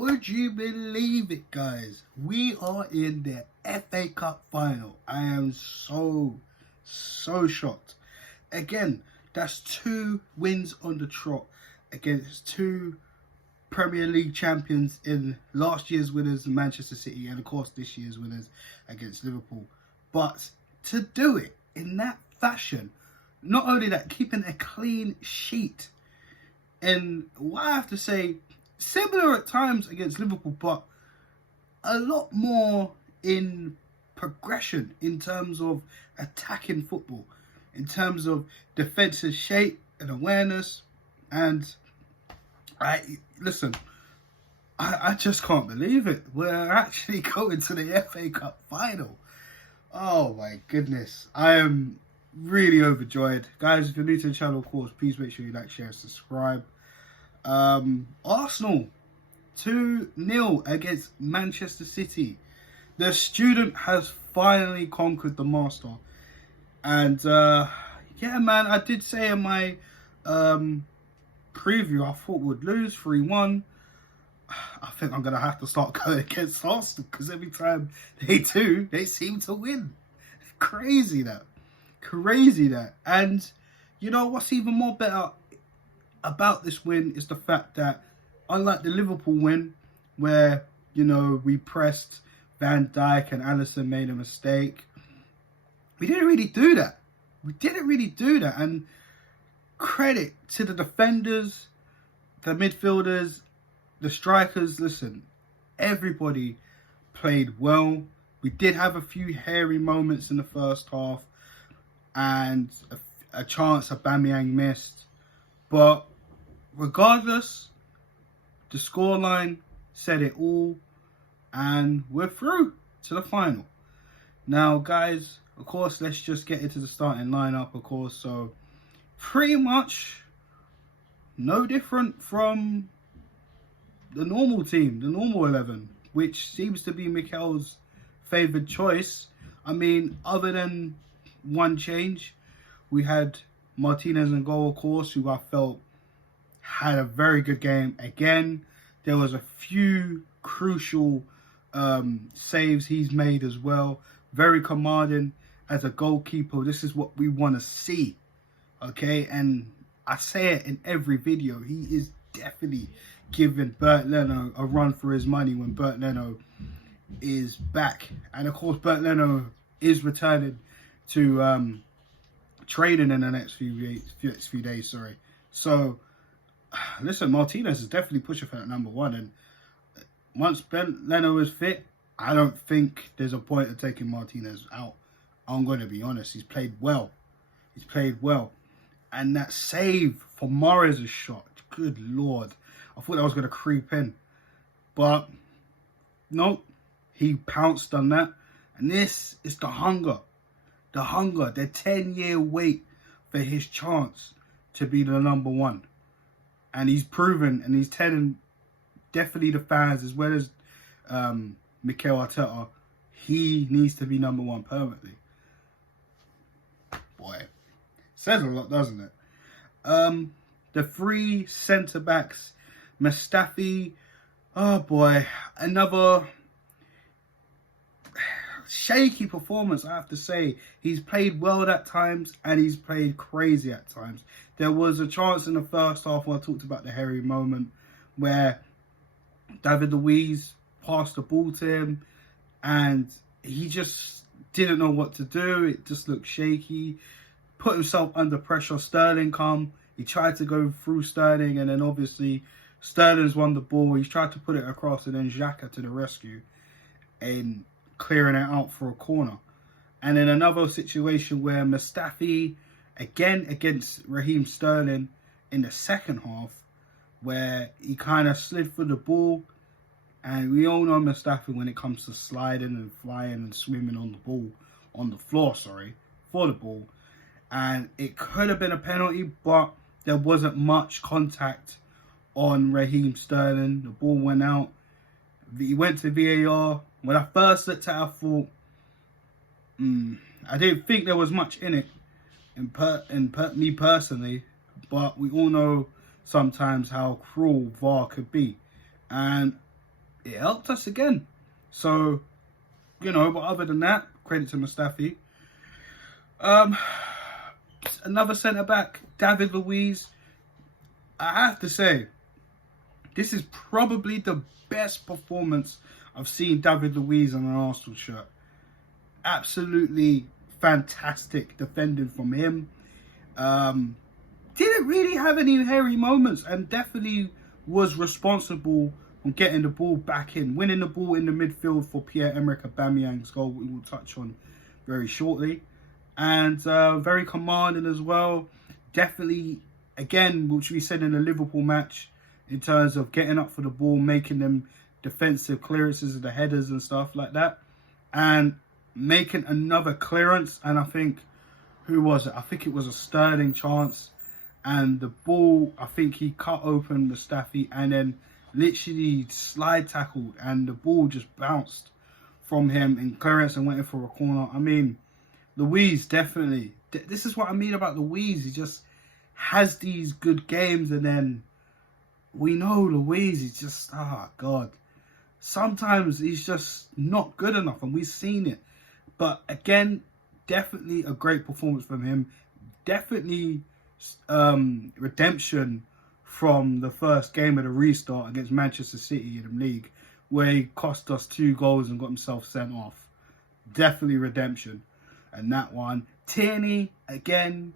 Would you believe it, guys? We are in the FA Cup final. I am so shocked. Again, that's 2 wins on the trot against 2 Premier League champions in last year's winners, Manchester City, and of course this year's winners against Liverpool. But to do it in that fashion, not only that, keeping a clean sheet, and what I have to say, similar at times against Liverpool, but a lot more in progression in terms of attacking football, in terms of defensive shape and awareness. And I just can't believe it. We're actually going to the FA Cup final. Oh my goodness. I am really overjoyed. Guys, if you're new to the channel, of course, please make sure you like, share, subscribe. Arsenal 2-0 against Manchester City. The student has finally conquered the master. And yeah, man, I did say in my preview I thought we'd lose 3-1. I think I'm going to have to start going against Arsenal, because every time they do, they seem to win. Crazy that. And you know what's even more better about this win is the fact that, unlike the Liverpool win, where, you know, we pressed Van Dijk and Alisson made a mistake, we didn't really do that. And credit to the defenders, the midfielders, the strikers. Listen, everybody played well. We did have a few hairy moments in the first half, and a chance Aubameyang missed. But regardless, the scoreline said it all, and we're through to the final. Now, guys, of course, let's just get into the starting lineup, of course. So, pretty much no different from the normal team, the normal 11, which seems to be Mikel's favoured choice. I mean, other than one change, we had Martinez in goal, of course, who I felt had a very good game again. There was a few crucial saves he's made as well. Very commanding as a goalkeeper. This is what we want to see, okay? And I say it in every video. He is definitely giving Bernd Leno a run for his money when Bernd Leno is back. And of course, Bernd Leno is returning to training in the next few days. So, listen, Martinez is definitely pushing for that '1. And once Bernd Leno is fit, I don't think there's a point of taking Martinez out. I'm going to be honest. He's played well. And that save for Mahrez' shot, good Lord. I thought that was going to creep in. But, nope. He pounced on that. And this is the hunger. The 10-year wait for his chance to be the #1. And he's proven, and he's telling definitely the fans, as well as Mikel Arteta, he needs to be #1 permanently. Boy, says a lot, doesn't it? The 3 centre-backs, Mustafi, oh boy, another shaky performance, I have to say. He's played well at times, and he's played crazy at times. There was a chance in the first half when I talked about the hairy moment where David Luiz passed the ball to him, and he just didn't know what to do. It just looked shaky. Put himself under pressure. Sterling come. He tried to go through Sterling, and then obviously Sterling's won the ball. He's tried to put it across, and then Xhaka to the rescue and clearing it out for a corner. And then another situation where Mustafi, again against Raheem Sterling in the second half, where he kind of slid for the ball. And we all know Mustafi when it comes to sliding and flying and swimming on the ball, on the floor, for the ball. And it could have been a penalty, but there wasn't much contact on Raheem Sterling. The ball went out. He went to VAR. When I first looked at it, I thought, I didn't think there was much in it, me personally. But we all know sometimes how cruel VAR could be. And it helped us again. So, you know, but other than that, credit to Mustafi. Another centre back, David Luiz. I have to say, this is probably the best performance I've seen David Luiz in an Arsenal shirt. Absolutely fantastic defending from him. Didn't really have any hairy moments and definitely was responsible for getting the ball back in, winning the ball in the midfield for Pierre-Emerick Aubameyang's goal, we will touch on very shortly. And very commanding as well. Definitely, again, which we said in the Liverpool match, in terms of getting up for the ball, making them defensive clearances of the headers and stuff like that. And making another clearance. And I think, who was it? I think it was a Sterling chance. And the ball, I think he cut open Mustafi and then literally slide tackled. And the ball just bounced from him in clearance and went in for a corner. I mean, Luiz, definitely. This is what I mean about Luiz. He just has these good games, and then we know Luiz is just, God. Sometimes he's just not good enough, and we've seen it. But again, definitely a great performance from him. Definitely redemption from the first game of the restart against Manchester City in the league, where he cost us 2 goals and got himself sent off. Definitely redemption. And that one, Tierney, again,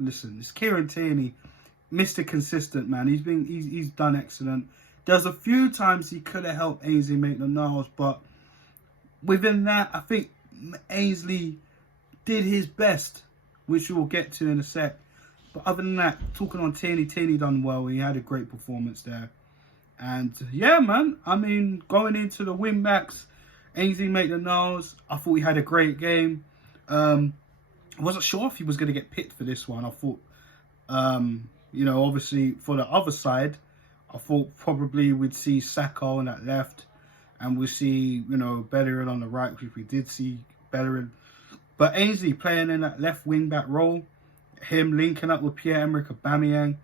listen, it's Kieran Tierney, Mr. Consistent, man. He's done excellent. There's a few times he could have helped Ainsley Maitland-Niles, but within that, I think Ainsley did his best, which we'll get to in a sec. But other than that, talking on Tierney done well. He had a great performance there. And yeah, man, I mean, going into the wing backs, Ainsley Maitland-Niles, I thought he had a great game. I wasn't sure if he was going to get picked for this one. I thought, you know, obviously for the other side, I thought probably we'd see Saka on that left and we'll see, you know, Bellerin on the right, which we did see Bellerin. But Ainsley playing in that left wing back role, him linking up with Pierre-Emerick Aubameyang.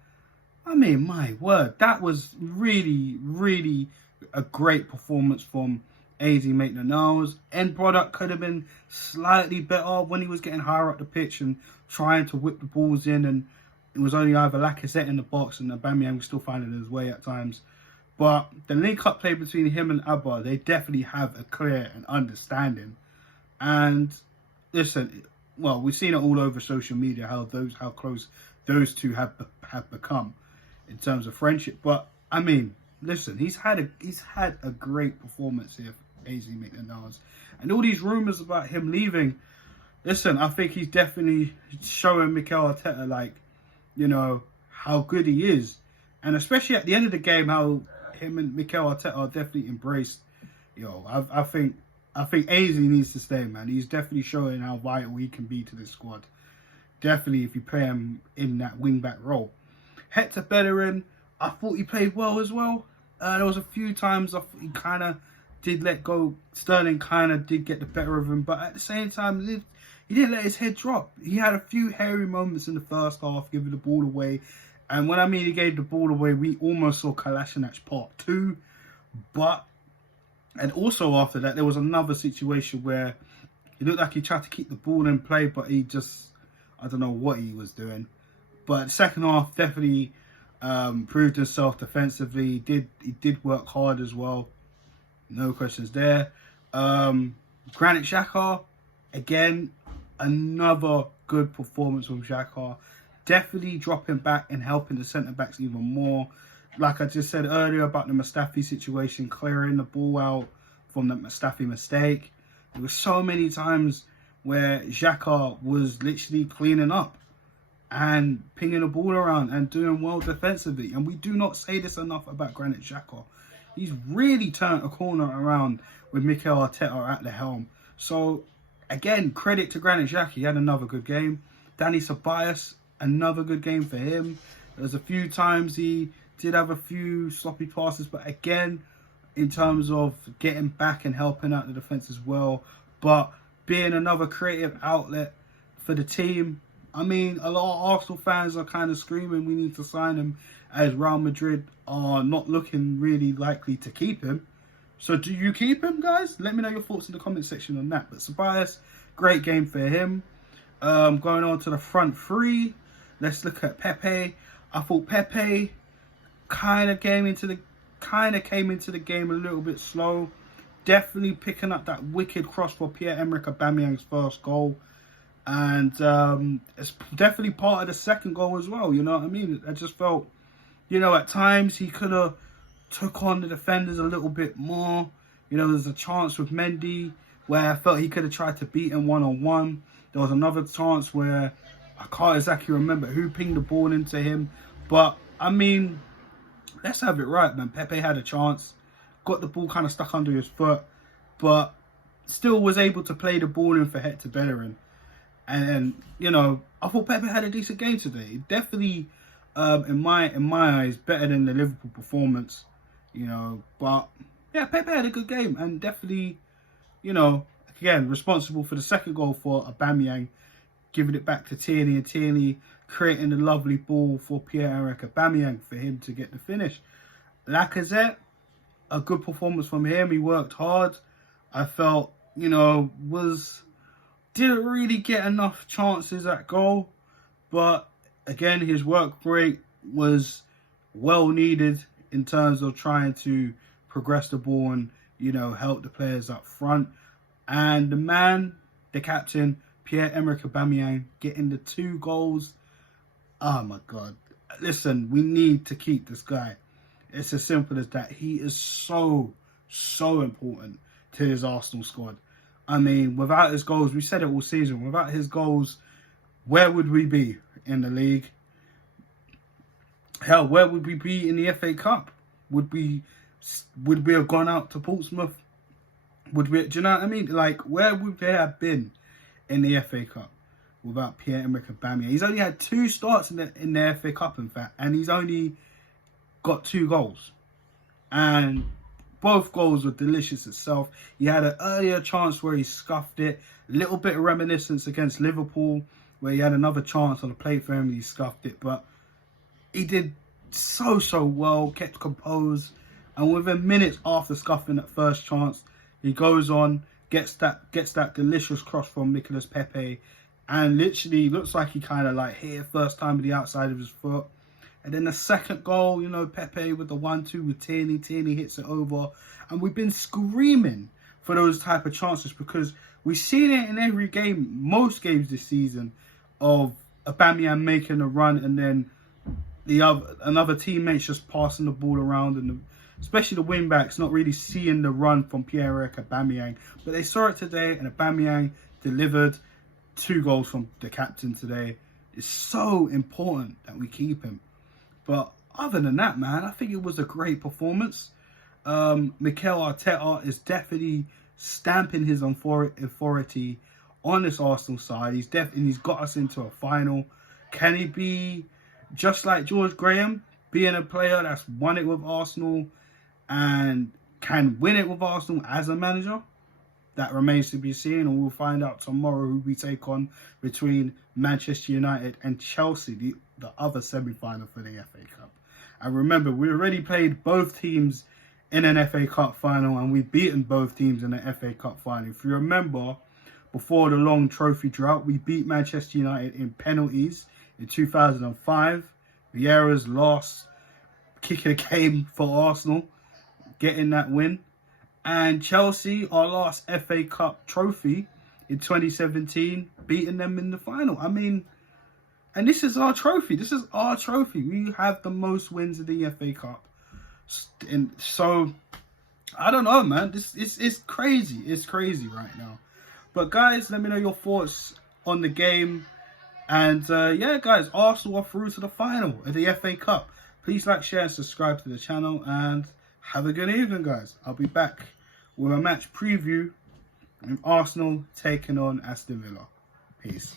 I mean, my word, that was really, really a great performance from Ainsley Maitland-Niles. End product could have been slightly better when he was getting higher up the pitch and trying to whip the balls in, and it was only either Lacazette in the box and Aubameyang was still finding his way at times. But the link-up play between him and Abba, they definitely have a clear and understanding. And listen, well, we've seen it all over social media how close those two have become in terms of friendship. But I mean, listen, he's had a great performance here, Ainsley Maitland-Niles, and all these rumours about him leaving. Listen, I think he's definitely showing Mikel Arteta, like, you know, how good he is, and especially at the end of the game, how him and Mikel Arteta are definitely embraced. I think Ainsley needs to stay, man. He's definitely showing how vital he can be to this squad. Definitely, if you play him in that wing back role. Hector Bellerin, I thought he played well as well. There was a few times I thought he kind of did let go. Sterling kind of did get the better of him, but at the same time, he didn't let his head drop. He had a few hairy moments in the first half, giving the ball away. And when I mean he gave the ball away, we almost saw Kolasinac part 2. And also after that, there was another situation where he looked like he tried to keep the ball in play, but he just, I don't know what he was doing. But second half, definitely proved himself defensively. He did work hard as well. No questions there. Granit Xhaka, again, another good performance from Xhaka. Definitely dropping back and helping the centre-backs even more. Like I just said earlier about the Mustafi situation, clearing the ball out from the Mustafi mistake. There were so many times where Xhaka was literally cleaning up and pinging the ball around and doing well defensively. And we do not say this enough about Granit Xhaka. He's really turned a corner around with Mikel Arteta at the helm. So, again, credit to Granit Xhaka. He had another good game. Dani Ceballos, another good game for him. There's a few times he did have a few sloppy passes, but again, in terms of getting back and helping out the defence as well, but being another creative outlet for the team. I mean, a lot of Arsenal fans are kind of screaming we need to sign him, as Real Madrid are not looking really likely to keep him. So do you keep him, guys? Let me know your thoughts in the comment section on that. But Ceballos, great game for him. Going on to the front three, let's look at Pepe. I thought Pepe kind of came into the game a little bit slow. Definitely picking up that wicked cross for Pierre-Emerick Aubameyang's first goal. And it's definitely part of the second goal as well, you know what I mean? I just felt, you know, at times he could have took on the defenders a little bit more. You know, there's a chance with Mendy where I felt he could have tried to beat him one-on-one. There was another chance where I can't exactly remember who pinged the ball into him. But, I mean, let's have it right, man. Pepe had a chance. Got the ball kind of stuck under his foot. But still was able to play the ball in for Hector Bellerin. And, you know, I thought Pepe had a decent game today. Definitely, in my eyes, better than the Liverpool performance. You know, but, yeah, Pepe had a good game. And definitely, you know, again, responsible for the second goal for Aubameyang, giving it back to Tierney, and Tierney creating the lovely ball for Pierre-Emerick Aubameyang for him to get the finish. Lacazette, a good performance from him. He worked hard. I felt, you know, didn't really get enough chances at goal. But, again, his work rate was well needed in terms of trying to progress the ball and, you know, help the players up front. And the man, the captain, Pierre-Emerick Aubameyang, getting the 2 goals. Oh, my God. Listen, we need to keep this guy. It's as simple as that. He is so important to his Arsenal squad. I mean, without his goals, we said it all season, without his goals, where would we be in the league? Hell, where would we be in the FA Cup? Would we have gone out to Portsmouth? Do you know what I mean? Like, where would they have been in the FA Cup without Pierre-Emerick Aubameyang? He's only had 2 starts in the FA Cup, in fact, and he's only got 2 goals. And both goals were delicious itself. He had an earlier chance where he scuffed it. A little bit of reminiscence against Liverpool, where he had another chance on the plate for him and he scuffed it. But he did so well, kept composed. And within minutes after scuffing that first chance, he goes on, gets that delicious cross from Nicolas Pepe, and literally looks like he kind of like hit it first time with the outside of his foot. And then the second goal, you know, Pepe with the 1-2 with Tierney. Tierney hits it over. And we've been screaming for those type of chances because we've seen it in every game, most games this season, of Aubameyang making a run and then another teammate's just passing the ball around, and especially the wing-backs not really seeing the run from Pierre-Emerick Aubameyang. But they saw it today, and Aubameyang delivered 2 goals from the captain today. It's so important that we keep him. But other than that, man, I think it was a great performance. Mikel Arteta is definitely stamping his authority on this Arsenal side. He's got us into a final. Can he be just like George Graham, being a player that's won it with Arsenal and can win it with Arsenal as a manager? That remains to be seen, and we'll find out tomorrow who we take on between Manchester United and Chelsea, the other semi-final for the FA Cup. And remember, we already played both teams in an FA Cup final, and we've beaten both teams in the FA Cup final. If you remember, before the long trophy drought, we beat Manchester United in penalties in 2005. Vieira's last kick of the game for Arsenal, getting that win. And Chelsea, our last FA Cup trophy in 2017, beating them in the final. I mean, and this is our trophy. This is our trophy. We have the most wins in the FA Cup. And so, I don't know, man. It's crazy. It's crazy right now. But guys, let me know your thoughts on the game. And yeah, guys, Arsenal are through to the final of the FA Cup. Please like, share, and subscribe to the channel. And have a good evening, guys. I'll be back with a match preview of Arsenal taking on Aston Villa. Peace.